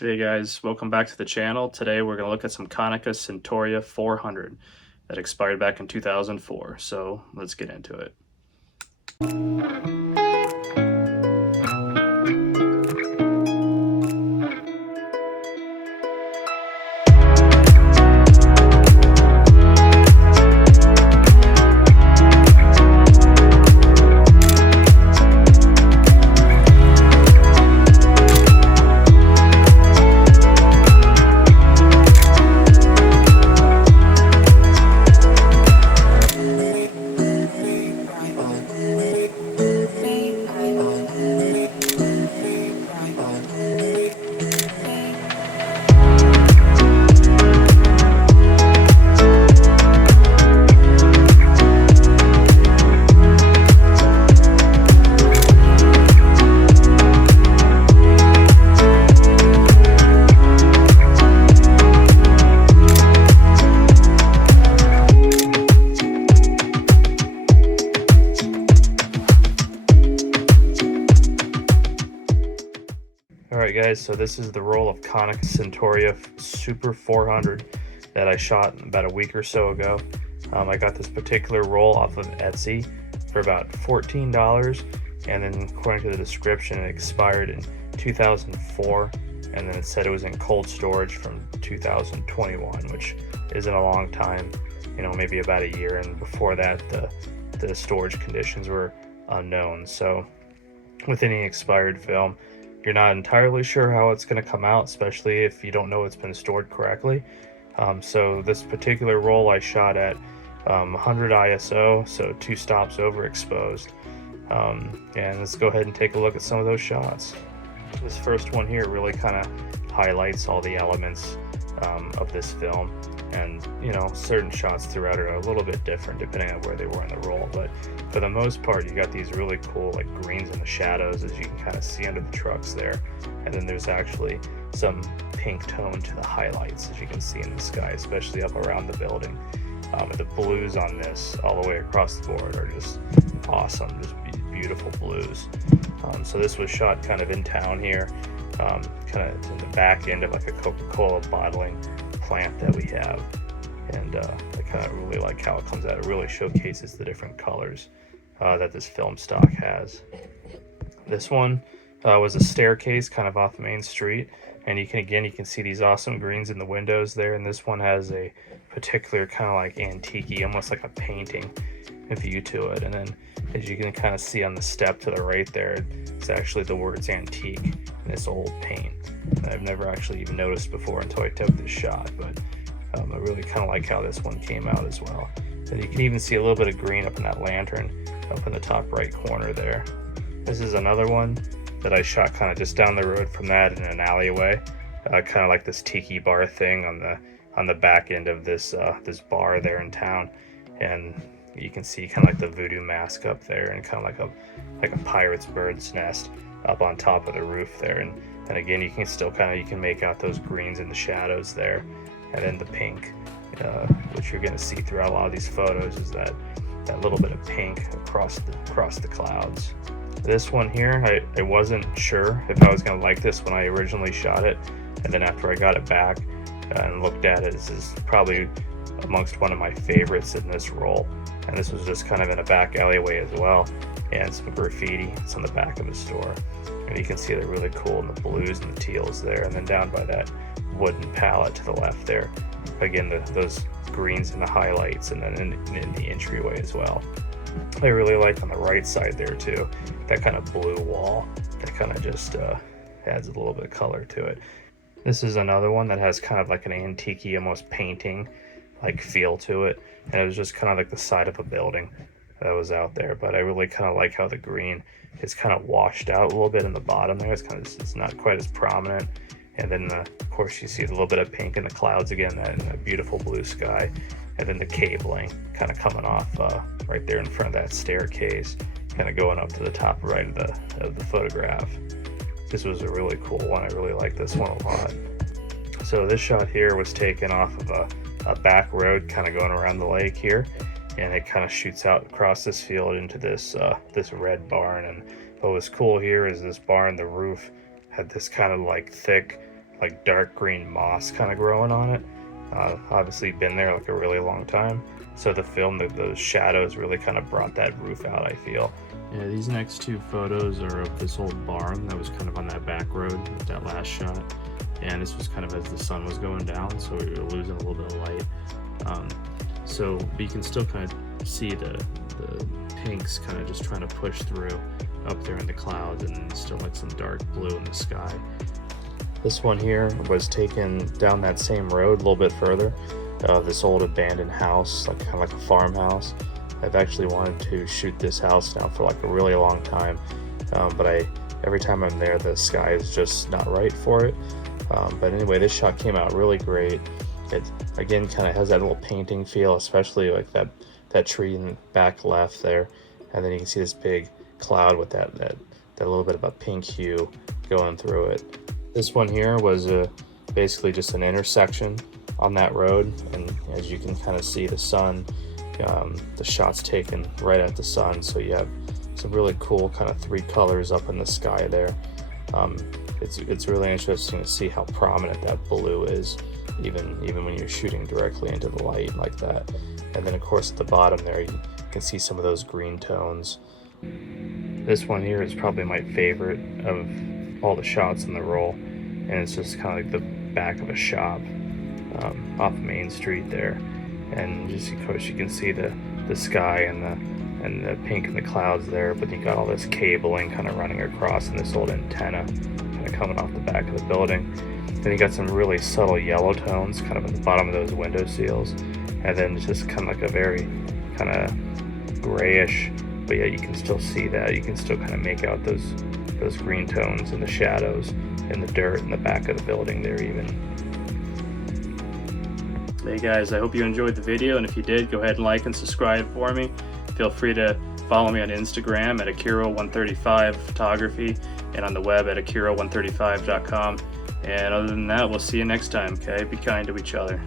Hey guys, welcome back to the channel. Today we're going to look at some Konica Centuria 400 that expired back in 2004. So let's get into it. Alright guys, so this is the roll of Konica Centuria Super 400 that I shot about a week or so ago. I got this particular roll off of Etsy for about $14, and then according to the description it expired in 2004, and then it said it was in cold storage from 2021, which isn't a long time, maybe about a year, and before that the storage conditions were unknown. So with any expired film, you're not entirely sure how it's going to come out, especially if you don't know it's been stored correctly. So this particular roll I shot at 100 ISO, so 2 stops overexposed. And let's go ahead and take a look at some of those shots. This first one here really kind of highlights all the elements of this film, and certain shots throughout are a little bit different depending on where they were in the roll, but for the most part you got these really cool like greens in the shadows, as you can kind of see under the trucks there, and then there's actually some pink tone to the highlights, as you can see in the sky, especially up around the building. The blues on this all the way across the board are just awesome, just beautiful blues. So this was shot kind of in town here, kind of in the back end of like a Coca-Cola bottling plant that we have, and I kind of really like how it comes out. It really showcases the different colors that this film stock has. This one was a staircase kind of off the main street, and you can see these awesome greens in the windows there, and this one has a particular kind of like antique-y, almost like a painting view to it. And then as you can kind of see on the step to the right there, it's actually the words antique in this old paint that I've never actually even noticed before until I took this shot. But I really kind of like how this one came out as well. And you can even see a little bit of green up in that lantern up in the top right corner there. This is another one that I shot kind of just down the road from that in an alleyway, kind of like this tiki bar thing on the back end of this this bar there in town. And you can see kind of like the voodoo mask up there, and kind of like a pirate's bird's nest up on top of the roof there. And again, you can still you can make out those greens in the shadows there, and then the pink, which you're going to see throughout a lot of these photos, is that little bit of pink across the clouds. This one here, I wasn't sure if I was going to like this when I originally shot it, and then after I got it back and looked at it, this is probably amongst one of my favorites in this roll. And this was just kind of in a back alleyway as well, and some graffiti. It's on the back of the store, and you can see they're really cool in the blues and the teals there. And then down by that wooden pallet to the left there, again those greens in the highlights, and then in the entryway as well. I really like on the right side there too, that kind of blue wall that kind of just adds a little bit of color to it. This is another one that has kind of like an antique-y, almost painting like feel to it, and it was just kind of like the side of a building that was out there. But I really kind of like how the green is kind of washed out a little bit in the bottom there. It's not quite as prominent, and then of course you see a little bit of pink in the clouds again, and that beautiful blue sky, and then the cabling kind of coming off right there in front of that staircase, kind of going up to the top right of the photograph. This was a really cool one. I really like this one a lot. So this shot here was taken off of a back road kind of going around the lake here, and it kind of shoots out across this field into this red barn. And what was cool here is this barn, the roof had this kind of like thick like dark green moss kind of growing on it. Obviously been there like a really long time. So the film, the shadows really kind of brought that roof out, I feel. Yeah, these next two photos are of this old barn that was kind of on that back road with that last shot. And this was kind of as the sun was going down, so we were losing a little bit of light. But you can still kind of see the pinks kind of just trying to push through up there in the clouds, and still like some dark blue in the sky. This one here was taken down that same road a little bit further. This old abandoned house, like kind of like a farmhouse. I've actually wanted to shoot this house now for like a really long time, but every time I'm there, the sky is just not right for it. But anyway, this shot came out really great. It again kind of has that little painting feel, especially like that tree in the back left there, and then you can see this big cloud with that little bit of a pink hue going through it. This one here was basically just an intersection on that road, and as you can kind of see the sun, the shot's taken right at the sun, so you have some really cool kind of three colors up in the sky there. It's really interesting to see how prominent that blue is, even when you're shooting directly into the light like that. And then of course at the bottom there you can see some of those green tones. This one here is probably my favorite of all the shots in the roll, and it's just kind of like the back of a shop off Main Street there, and just of course you can see the sky and the pink in the clouds there, but you got all this cabling kind of running across, and this old antenna kind of coming off the back of the building. Then you got some really subtle yellow tones kind of at the bottom of those window seals, and then just kind of like a very kind of grayish, but yeah, you can still see that. You can still kind of make out those green tones in the shadows in the dirt in the back of the building there even. Hey guys, I hope you enjoyed the video, and if you did, go ahead and like and subscribe for me. Feel free to follow me on Instagram at Akira135 Photography, and on the web at Akira135.com. And other than that, we'll see you next time, okay? Be kind to each other.